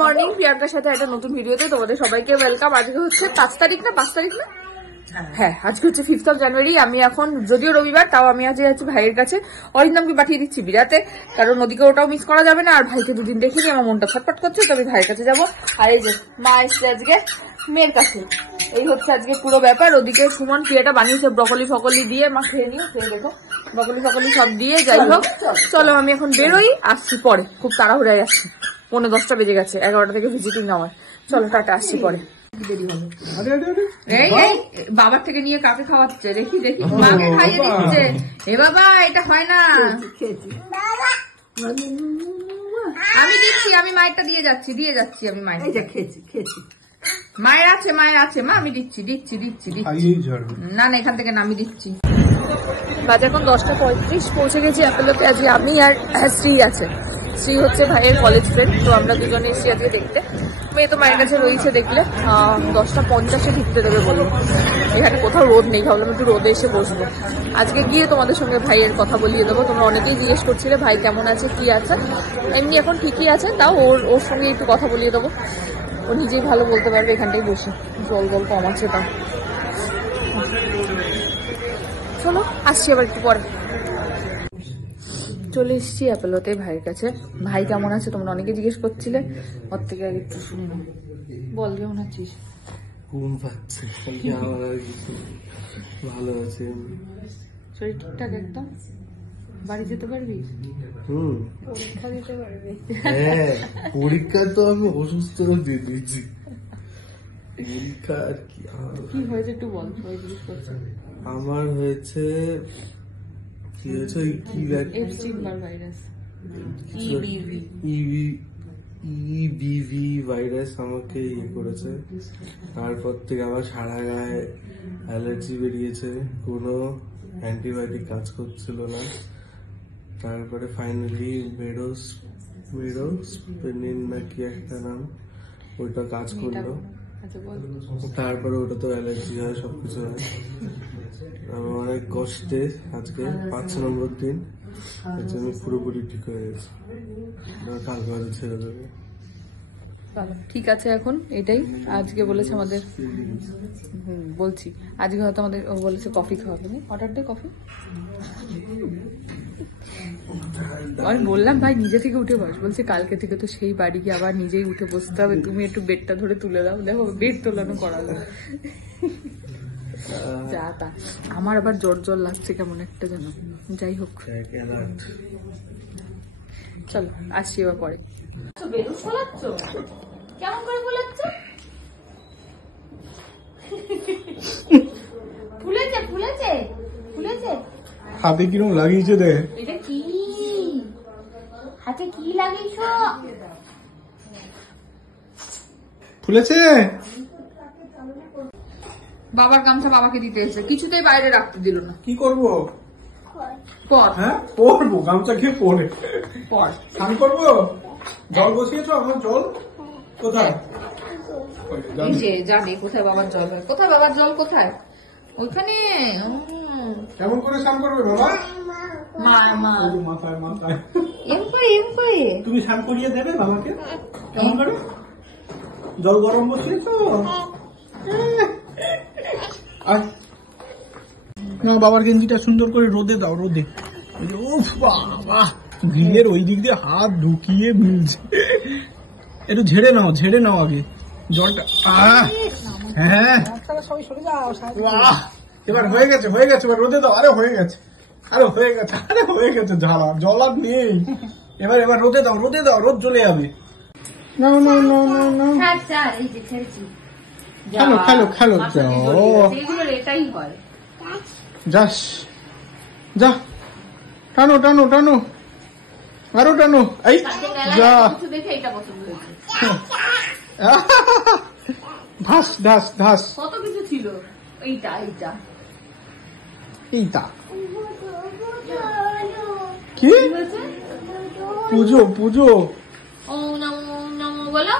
Morning, প্রিয়াঙ্কার সাথে একটা নতুন ভিডিওতে তোমাদের সবাইকে ওয়েলকাম। আজকে হচ্ছে 5 তারিখ না? হ্যাঁ, আজকে হচ্ছে 5 জানুয়ারি। আমি এখন, যদিও রবিবার, তাও আমি আজ যাচ্ছি ভাইয়ের কাছে। অরিন্দমকে পাঠিয়ে দিচ্ছি বিরাতে, কারণ ওদিকে ওটাও মিস করা যাবে না। আর ভাইকে দুদিন দেখিনি, আমার মনটা ছটফট করছে, তো আমি ভাইয়ের কাছে যাবো। আর এই যে মা এসছে আজকে মেয়ের কাছে। এই হচ্ছে আজকে পুরো ব্যাপার। ওদিকে সুমন প্রিয়াটা বানিয়েছে ব্রকলি ফকলি দিয়ে, মা খেয়ে নিও, খেয়ে দেখো, ব্রকলি ফকলি সব দিয়ে। যাই হোক, চলো আমি এখন বেরোই, আসছি পরে। খুব তাড়াহুড়ায় আসছি, 9:10 বেজে গেছে, 11টা থেকে ভিজিটিং আমার। চলো টাটা, আসছি পরে। বাবার থেকে নিয়ে কাকে খাওয়াচ্ছে? দেখি দেখি, মাকে খাইয়ে দিচ্ছে। এ বাবা, এটা হয় না। আমি দিচ্ছি, আমি মায়েরটা দিয়ে যাচ্ছি আমি মায়ের। মায়ের আছে মা, আমি দিচ্ছি। না না, এখান থেকে নামি দিচ্ছি। বাজে এখন 10:35, পৌঁছে গেছি অ্যাপেলোতে। আজকে আমি আর শ্রী আছে। শ্রী হচ্ছে ভাইয়ের কলেজ ফ্রেন্ড, তো আমরা দুজনে এসেছি আজকে দেখতে। মেয়ে তো মায়ের কাছে রয়েছে, দেখলে 10:50 ঢুকতে দেবে বলবো। এখানে কোথাও রোদ নেই, ভাবলাম একটু রোদে এসে বসবো। আজকে গিয়ে তোমাদের সঙ্গে ভাইয়ের কথা বলিয়ে দেবো। তোমরা অনেকেই জিজ্ঞেস করছিলে ভাই কেমন আছে, কি আছে। এমনি এখন ঠিকই আছে, তাও ওর সঙ্গে একটু কথা বলিয়ে দেবো। ও নিজেই ভালো বলতে পারবে। এখানটাই বসে, জল কম আছে তাও। চলো, আসছি আবার একটু পরে। চলে এসেছি অ্যাপেলোতে ভাইয়ের কাছে। ভাই কেমন আছে তোমরা অনেকে জিজ্ঞেস করছিলে, ওর থেকে আগে একটু শুনে নাও। বল, কেমন আছিস? ঘুম পাচ্ছে, ভালো আছে। শরীর ঠিকঠাক একদম? বাড়ি যেতে পারবি? পরীক্ষা দিতে পারবি? হ্যাঁ, পরীক্ষা তো আমি অসুস্থ দিয়ে দিয়েছি। পরীক্ষা আর কি হয়েছে একটু বল, সবাই জিজ্ঞেস করছে। আমার হয়েছে এপস্টিন-বার ভাইরাস, ইবিভি ভাইরাস আমাকে করেছে। তারপর থেকে আমার সারা গায়ে অ্যালার্জি বেরিয়েছে, কোনো অ্যান্টিবায়োটিক কাজ করছিল না। তারপরে ফাইনালি মেডোস্পেনিন নাকি একটা নাম, ওইটা কাজ করলো। তারপরে ওটা তো অ্যালার্জি হয়, সবকিছু হয়। আমার অনেক কষ্টে আজকে 5 নম্বর দিন, আমি পুরোপুরি ঠিক হয়ে গেছি। কালকে হয়তো ছেড়ে দেবে। ঠিক আছে, এখন এটাই আজকে বলেছে আমাদের। বলছি আজকে হয়তো আমাদের, ও বলেছে কফি খাওয়াবে। অর্ডার দে কফি। আমি বললাম ভাই নিজে থেকে উঠে বস, বলছে কালকে থেকে তো সেই বাড়ি গিয়ে আবার নিজেই উঠে বসতে হবে, তুমি একটু বেডটা ধরে তুলে দাও। দেখো বেড তোলানো করালো। যা তা, আমার আবার জ্বর লাগছে কেমন একটা যেন। যাই হোক, চলো আসছি এবার পরে। কেমন করে ফোলাচ্ছ? ফুলেছে। হাতে কিরকম লাগিয়েছে দেখ। এটা কি হাতে কি লাগিয়েছ? ফুলেছে। বাবার গামছা বাবাকে দিতে এসে কিছুতেই বাইরে রাখতে দিল না। কি করবো? হ্যাঁ, পরবো গামছা, কি পরে স্নান করবো? জল বসিয়েছো? আমার জল কোথায়? জানি কোথায় বাবার জল হয়। কোথায় বাবার জল? কোথায়? ওইখানে। কেমন করে স্নান করবে বাবা? মাথায় এম করে তুমি স্নান করিয়ে দেবে বাবাকে? কেমন করে? জল গরম বসিয়েছো? না, বাবার গেঞ্জিটা সুন্দর করে রোদে দাও, রোদে। বাবা, গ্রিলের ওই দিক দিয়ে হাত ঢুকিয়ে মিলছে। একটু ঝেড়ে নাও আগে জলটা। হ্যাঁ, এবার হয়ে গেছে, এবার রোদে দাও। আরে হয়ে গেছে, ঝালা জল আর নেই। এবার রোদে দাও, রোদ চলে যাবে। খেলো এটাই হয়। যাস, যা, টানো আরো টানো। এই যা, ধাস। কত কিছু ছিল। এইটা কি? পুজো। ও নমো বলো।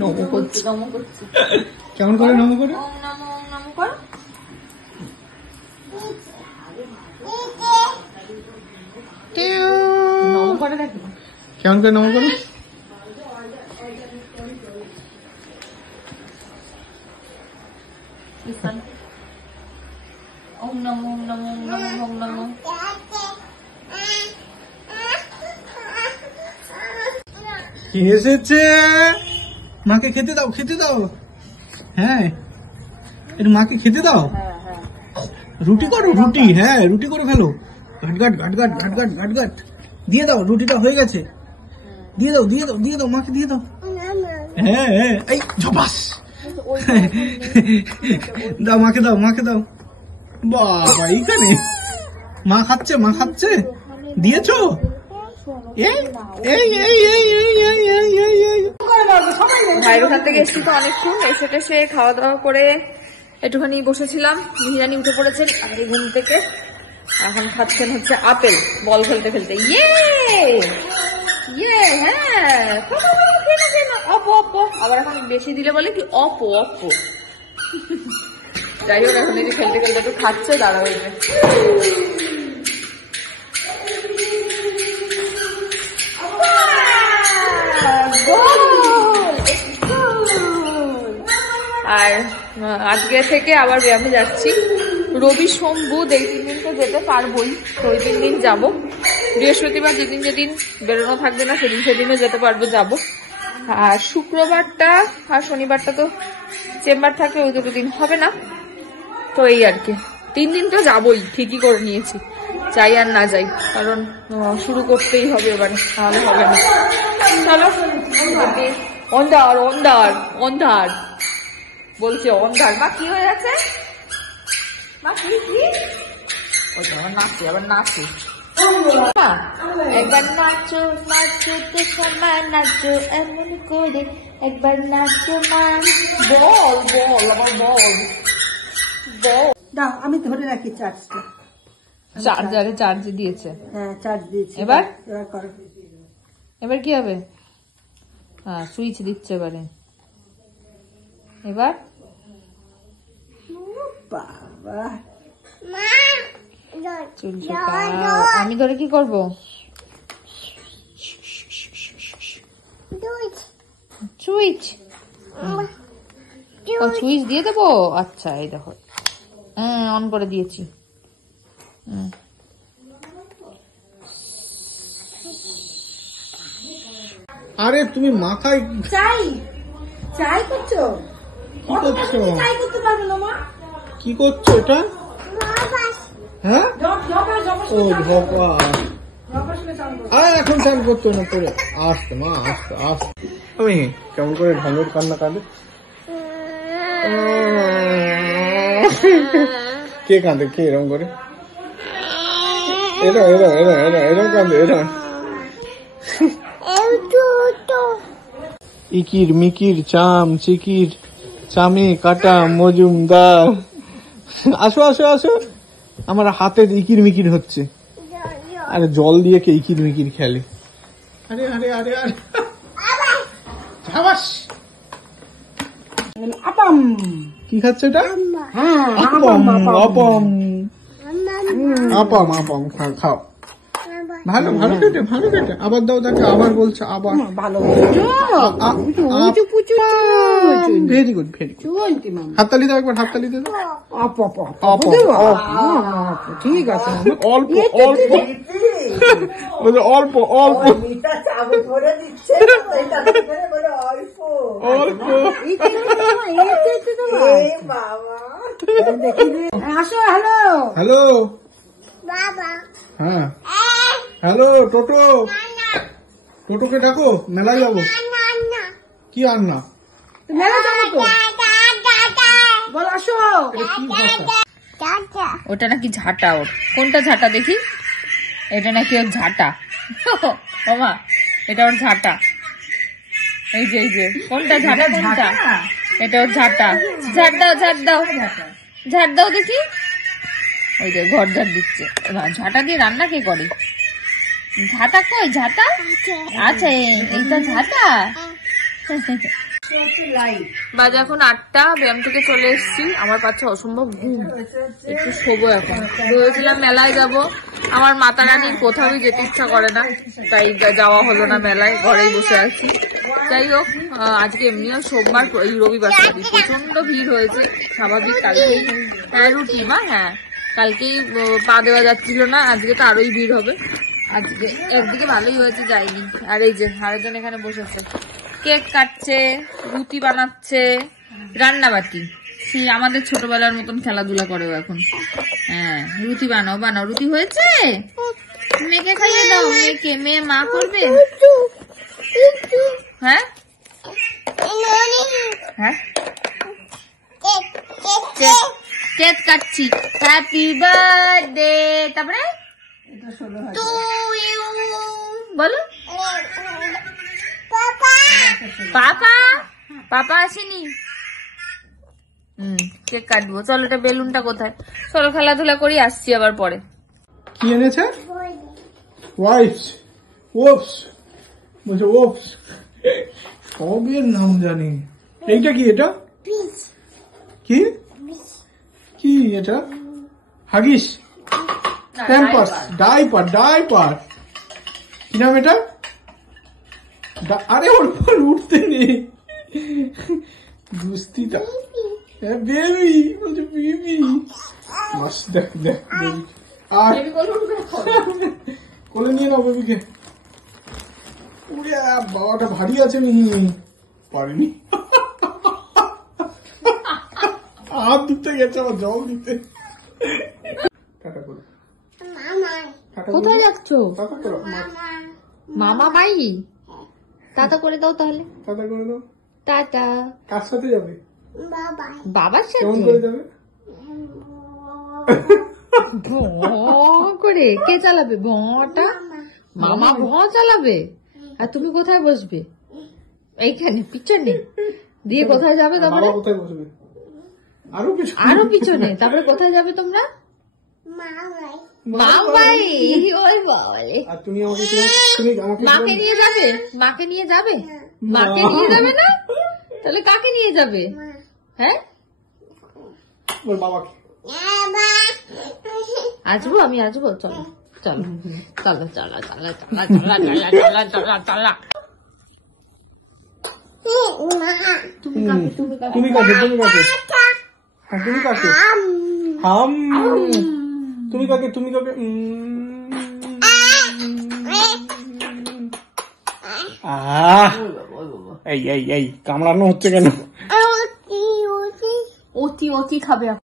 নমো করছি। কেমন করে নমো করে? নমো করো। নমো করে দেখো। কেমন করে নমো করো? ওম নমো ওম নমো ওম নমো ওম নমো। কি এসেছে? মাকে খেতে দাও, খেতে দাও। হ্যাঁ, একটু মাকে খেতে দাও। রুটি করো, রুটি। হ্যাঁ, রুটি করে ফেলো। ঘাটঘাট ঘাটঘাট ঘাটঘাট ঘাটঘাট দিয়ে দাও। রুটিটা হয়ে গেছে, দিয়ে দাও, দিয়ে দাও, দিয়ে দাও, মাকে দিয়ে দাও। হ্যাঁ হ্যাঁ, এই ঝপাস দাও, মাকে দাও, মাকে দাও। বাবা, এইখানে মা খাচ্ছে, মা খাচ্ছে। দিয়েছো? ভাইয়ের ওখান থেকে এসেছি তো অনেকক্ষণ, এসে টেসে খাওয়া দাওয়া করে একটুখানি বসেছিলাম। মিহিরানি উঠে পড়েছেন আগে ঘুম থেকে, এখন খাচ্ছেন হচ্ছে আপেল বল খেলতে খেলতে। ইয়ে ইয়ে, হ্যাঁ, অপো অপো, আবার এখন বেশি দিলে বলে কি অপো অপো। যাই হোক, এখন এই যে খেলতে খেলতে একটু খাচ্ছে, দাঁড়া হয়েছে। আর আজকে থেকে আবার ব্যায়ামে যাচ্ছি। রবি সোম বুধ এই 3 দিন তো যেতে পারবোই, তো ওই 3 দিন যাবো। বৃহস্পতিবার যেদিন যেদিন বেরোনো থাকবে না সেদিন সেদিনও যেতে পারবো, যাবো। আর শুক্রবারটা আর শনিবারটা তো চেম্বার থাকে, ওই 2 দিন হবে না। তো এই আর কি 3 দিন তো যাবোই, ঠিকই করে নিয়েছি, যাই আর না যাই, কারণ শুরু করতেই হবে এবারে, তাহলে হবে না। চলো, অন্ধার অন্ধার অন্ধার বলছে, অন্ধার। মা কি হয়ে গেছে? মা কি কি? ওই আবার নাচছে, আবার নাচছে। একবার নাচো নাচো তো সময় নাচো এমন করে, একবার নাচো মা। বল বল, আবার বল বল। দাও, আমি ধরে রাখি চার্জটা। চার্জারে চার্জ দিয়েছে। হ্যাঁ, চার্জ দিয়েছি। এবার করো। এবার কি হবে? হ্যাঁ, সুইচ দিচ্ছে এবারে। এবার বাবা, চুল শুকাও। আমি ধরে কি করবো? সুইচ, ও সুইচ দিয়ে দেবো। আচ্ছা, এই দেখো, অন করে দিয়েছি। আরে তুমি মাথায় চাই চাই করছো? কি করছো? চাই করতে পারবে না মা? কি করছো এটা? হ্যাঁ, ও ধপা। আরে এখন চান করতো না, তোরে আসতে মা, আসতে আসতে। আমি কেমন করে ঢঙের কান্না কাঁদে? কে কাঁদে? কে এরকম করে? এরা এরা এরা এরা এরকম কাঁদে, এরা। ইকির মিকির চাম চিকির চামে কাটা মজুমদার। আসো আসো আসো, আমার হাতের ইকির মিকির হচ্ছে। আরে জল দিয়ে কে ইকির মিকির খেলে? আরে আরে আরে আরে, সাবাস। আপাম। কি খাচ্ছে এটা? হ্যাঁ, আপম আপম আপম আপম, খাও খাও। ভালো ভালো কেটে, ভালো কেটে। আবার দাও, দেখে আবার বলছে আবার। ভালো। Very good, very good. হাততালি দাও একবার, হাততালি দাও। ঠিক আছে, অল্প অল্প অল্প অল্প অল্প। আসো। হ্যালো হ্যালো হ্যাঁ, হ্যালো টোটো, টোটোকে ডাকো, মেলায় যাবো। কি আর না, মেলা যাবো তো, বল আসো। এটা কি ভাষা? ওটা নাকি ঝাঁটা। ওর কোনটা ঝাঁটা দেখি? এটা নাকি ওর ঝাঁটা। ওমা, এটা ওর ঝাঁটা। এই যে এই যে, কোনটা ঝাঁটা? কোনটা? এটা ওর ঝাঁটা। ঝাঁট দাও, ঝাঁট দাও, ঝাঁট দাও দেখি। ওই যে ঘর ঝাঁট দিচ্ছে। ঝাঁটা দিয়ে রান্না কে করে? ঝাঁটা কই? ঝাঁটা আচ্ছা, এইটা ঝাঁটা। বাজে এখন 8টা, ব্যায়াম থেকে চলে এসেছি। আমার পাচ্ছে অসম্ভব ঘুম, একটু শোবো এখন। ভেবেছিলাম মেলায় যাব, আমার মাতা রানীর কোথাও যেতে ইচ্ছা করে না, তাই যাওয়া হলো না মেলায়, ঘরেই বসে আছি। যাই হোক, আজকে এমনিও সোমবার, রবিবার প্রচন্ড ভিড় হয়েছে, স্বাভাবিক। কালকেই রুটি মা, হ্যাঁ কালকেই পা দেওয়া যাচ্ছিল না, আজকে তো আরোই ভিড় হবে। আজকে একদিকে ভালোই হয়েছে যায়নি। আর এই যে আরেকজন এখানে বসেছে, কেক কাটছে, রুটি বানাচ্ছে, রান্নাবাটি সেই আমাদের ছোটবেলার মতন খেলাধুলা করে এখন। হ্যাঁ রুটি বানাও বানাও, রুটি হয়েছে, মেয়েকে খাইয়ে দাও, মেয়েকে, মেয়ে মা করবে। হ্যাঁ হ্যাঁ কেক কাটছি, হ্যাপি বার্থডে, তারপরে বলো পাপা, পাপা আসেনি। কেক কাটবো, চলো। এটা বেলুনটা কোথায়? চলো খেলাধুলা করি, আসছি আবার পরে। কি এনেছে? ওয়াইপস, ওপস, বলছে ওপস, সবের নাম জানি। এইটা কি? এটা কি? কি এটা? Huggies, Pampers, diaper, diaper. কি নাম এটা? আরে ওর পর উঠতে নেই, দুস্তিটা। বেবি বলছে, বেবি। দেখ দেখ বেবি, আর কোলে নিয়ে নাও বেবিকে। বাবাটা ভারী আছে, নি পারিনি, হাত দিতে গেছে আমার জল দিতে। টাটা করো। কোথায় যাচ্ছ? টাটা করো। মামা মাই, টাটা করে দাও তাহলে। টাটা করে দাও। টাটা। কার সাথে যাবে? বাবার সাথে। কেমন করে যাবে? করে কে চালাবে ভটা? মামা ভ চালাবে। আর তুমি কোথায় বসবে? এইখানে পিছনে দিয়ে কোথায় যাবে তোমরা? কোথায় বসবে? আরো পিছনে। তারপরে কোথায় যাবে তোমরা? মামাই। ওই বলে। আর তুমি আমাকে মাকে নিয়ে যাবে? মাকে নিয়ে যাবে? মাকে নিয়ে যাবে না? তাহলে কাকে নিয়ে যাবে? হ্যাঁ বাবাকে। আসবো, আমি আসবো। চলো চলো চলো চলো চলো চলো চলো চলো চলো। তুমি কাকে? তুমি কাকে? তুমি কাকে? হ্যাঁ তুমি কাকে? হাম। তুমি কাকে? তুমি কাকে? এই এই এই কামড়ানো হচ্ছে কেন? অতি অতি খাবে।